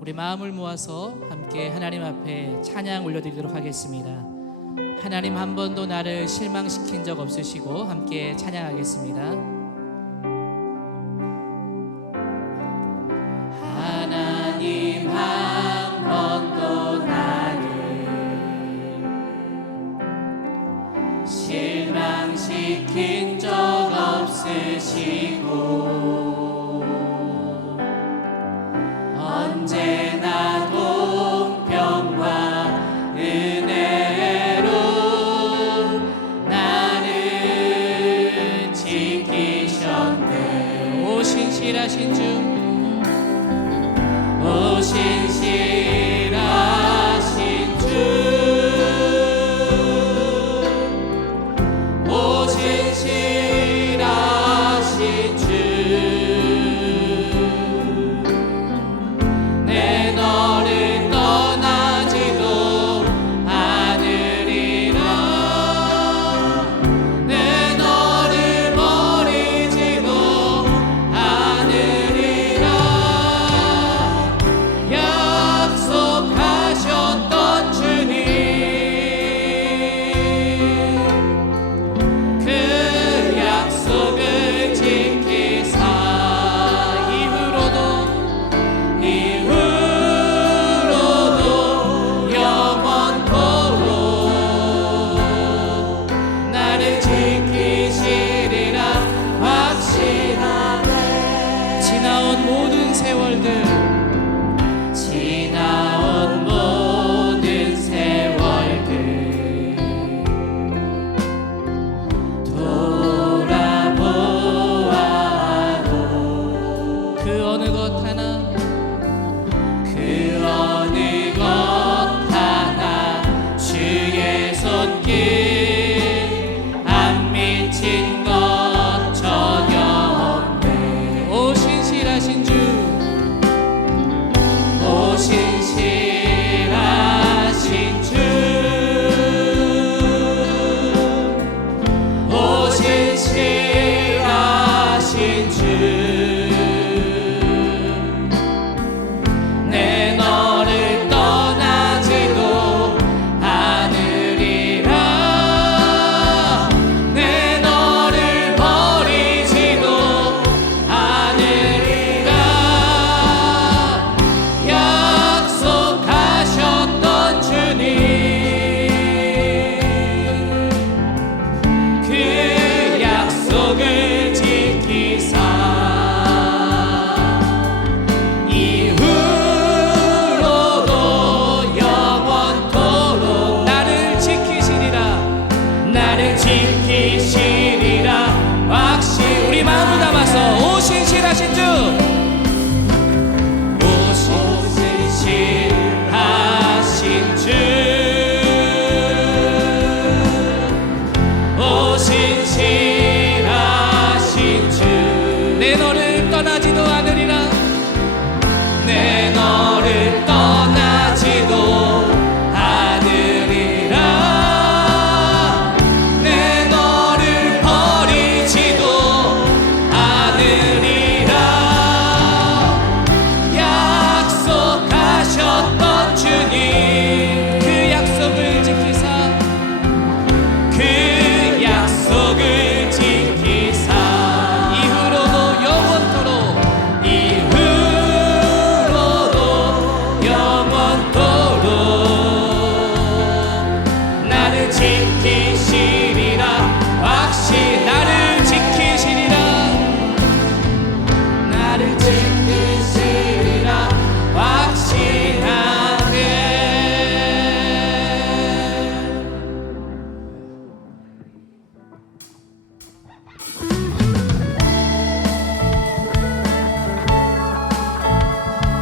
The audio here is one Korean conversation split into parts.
우리 마음을 모아서 함께 하나님 앞에 찬양 올려드리도록 하겠습니다. 하나님 한 번도 나를 실망시킨 적 없으시고 함께 찬양하겠습니다. 실망시킨 적 없으시고 지키셨네 오 신실하신 주오 신실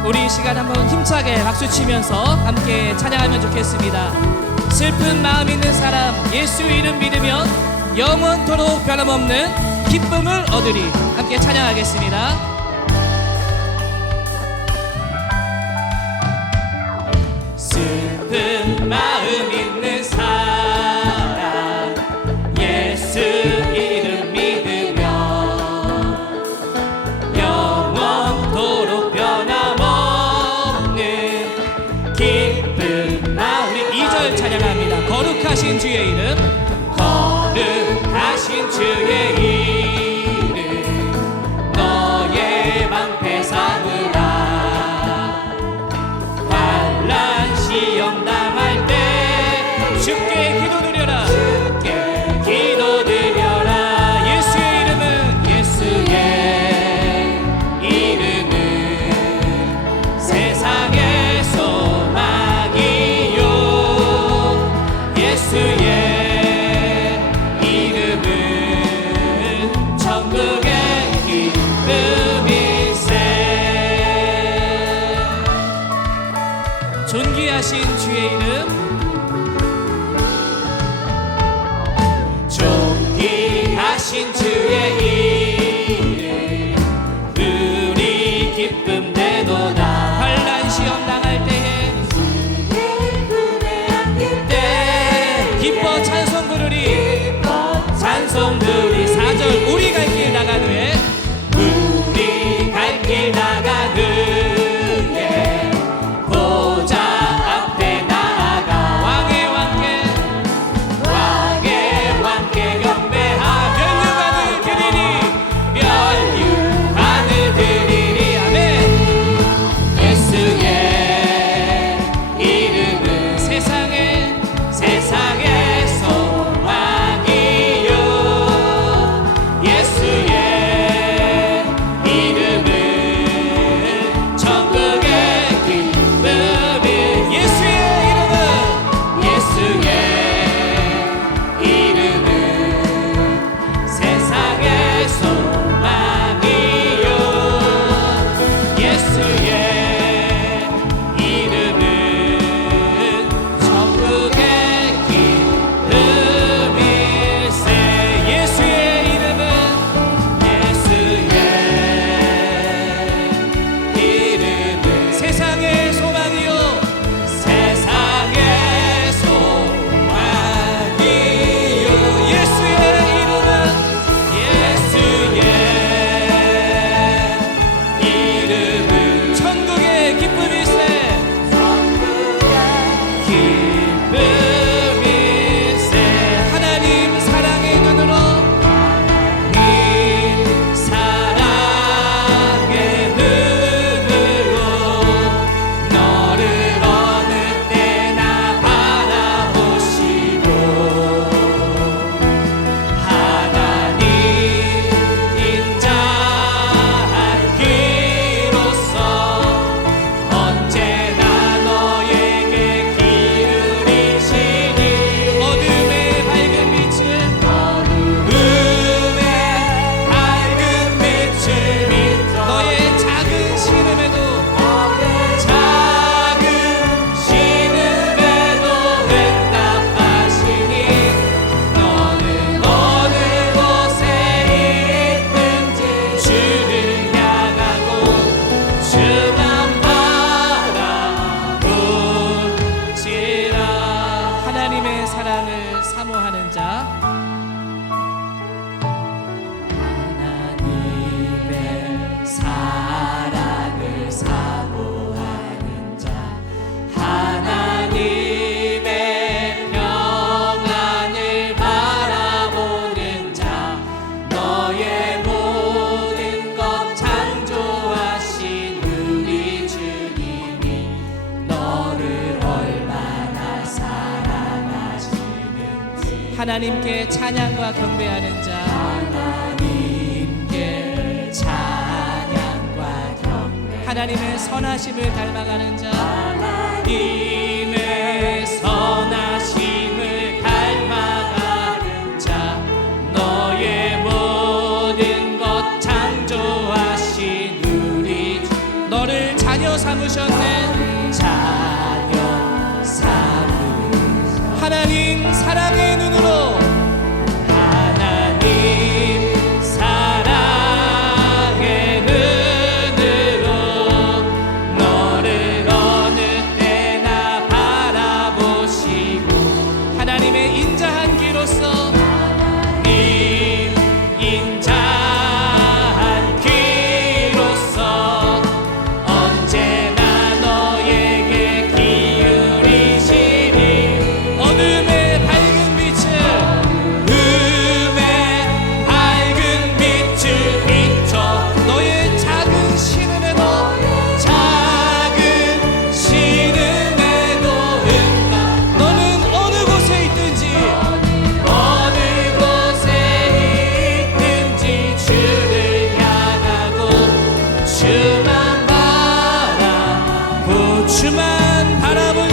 우리 이 시간 한번 힘차게 박수 치면서 함께 찬양하면 좋겠습니다. 슬픈 마음 있는 사람 예수 이름 믿으면 영원토록 변함없는 기쁨을 얻으리 함께 찬양하겠습니다. 신주의 이름 존귀하신 주의 이름. 존귀하신 주의 이름. 하나님께 찬양과 경배하는 자. 하나님께 찬양과 경배. 하나님의 선하심을 닮아가는 자. 하나님의 선하심을 닮아가는 자. 너의 모든 것 창조하신 우리 너를 자녀 삼으셨네. 자녀 삼. 하나님 사랑의 눈으로 멈추만 바라볼